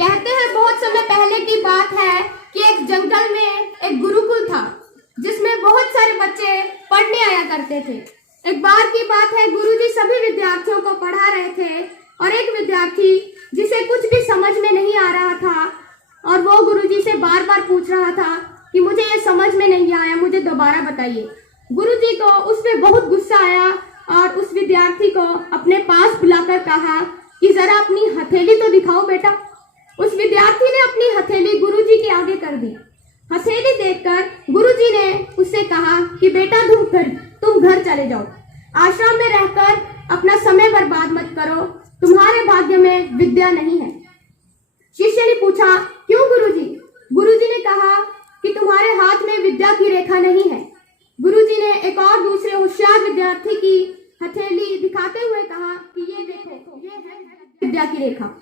कहते हैं बहुत समय पहले की बात है कि एक जंगल में एक गुरुकुल था जिसमें बहुत सारे बच्चे पढ़ने आया करते थे। एक बार की बात है, गुरुजी सभी विद्यार्थियों को पढ़ा रहे थे और एक विद्यार्थी जिसे कुछ भी समझ में नहीं आ रहा था और वो गुरुजी से बार बार पूछ रहा था कि मुझे ये समझ में नहीं आया, मुझे दोबारा बताइए। गुरुजी को उस पे बहुत गुस्सा आया और उस विद्यार्थी को अपने पास बुलाकर कहा कि जरा अपनी हथेली तो दिखाओ बेटा। उस विद्यार्थी ने अपनी हथेली गुरुजी के आगे कर दी। हथेली देखकर गुरुजी ने उससे कहा कि बेटा तुम घर चले जाओ, आश्रम में रहकर अपना समय बर्बाद मत करो, तुम्हारे भाग्य में विद्या नहीं है। शिष्य ने पूछा, क्यों गुरुजी? गुरुजी ने कहा कि तुम्हारे हाथ में विद्या की रेखा नहीं है। गुरुजी ने एक और दूसरे होशियार विद्यार्थी की हथेली दिखाते हुए कहा कि ये देखो, ये है विद्या की रेखा,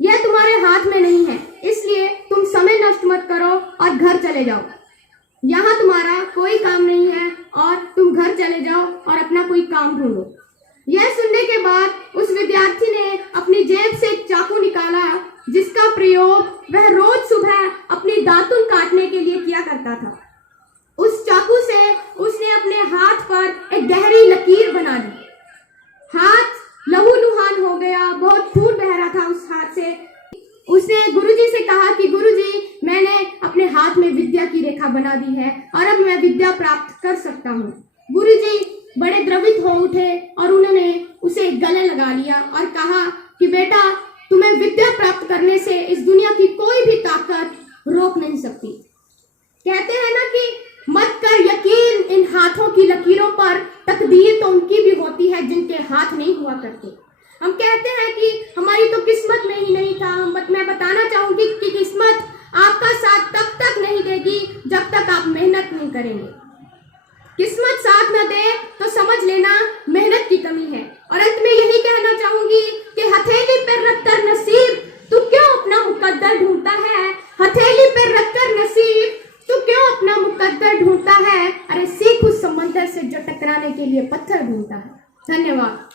यह तुम्हारे हाथ में नहीं है, इसलिए तुम समय नष्ट मत करो और घर चले जाओ। यहाँ तुम्हारा कोई काम नहीं है और तुम घर चले जाओ और अपना कोई काम ढूंढो। यह सुनने के बाद उस विद्यार्थी ने अपनी जेब से एक चाकू निकाला जिसका प्रयोग वह रोज सुबह अपनी दातुन काटने के लिए किया करता था। उस चाकू से उसने अपने हाथ पर एक गहरी लकीर बना दी। हाथ लहूलुहान हो गया, बहुत खून बह रहा था उस हाथ से। उसने गुरुजी से कहा कि गुरुजी, मैंने अपने हाथ में विद्या की रेखा बना दी है और अब मैं विद्या प्राप्त कर सकता हूँ। गुरुजी बड़े द्रवित हो उठे और उन्होंने उसे गले लगा लिया और कहा कि बेटा, तुम्हें विद्या प्राप्त करने से इस दुनिया की कोई भी ताकत रोक नहीं सकती। कहते हैं ना कि मत कर यकीन इन हाथों की लकीरों पर, तकदीर तो उनकी भी होती है जिनके हाथ नहीं हुआ करते। हम कहते हैं कि हमारी तो किस्मत में ही नहीं था। मैं बताना चाहूंगी कि किस्मत आपका साथ तब तक नहीं देगी जब तक आप मेहनत नहीं करेंगे। किस्मत साथ न दे तो समझ लेना मेहनत की कमी है। और अंत में यही कहना चाहूंगी कि हथेली पर रखकर नसीब तू क्यों अपना मुकद्दर ढूंढता है। हथेली पर रखकर नसीब तू क्यों अपना मुकद्दर ढूंढता है। अरे सीख उस समंदर से जो टकराने के लिए पत्थर ढूंढता है। धन्यवाद।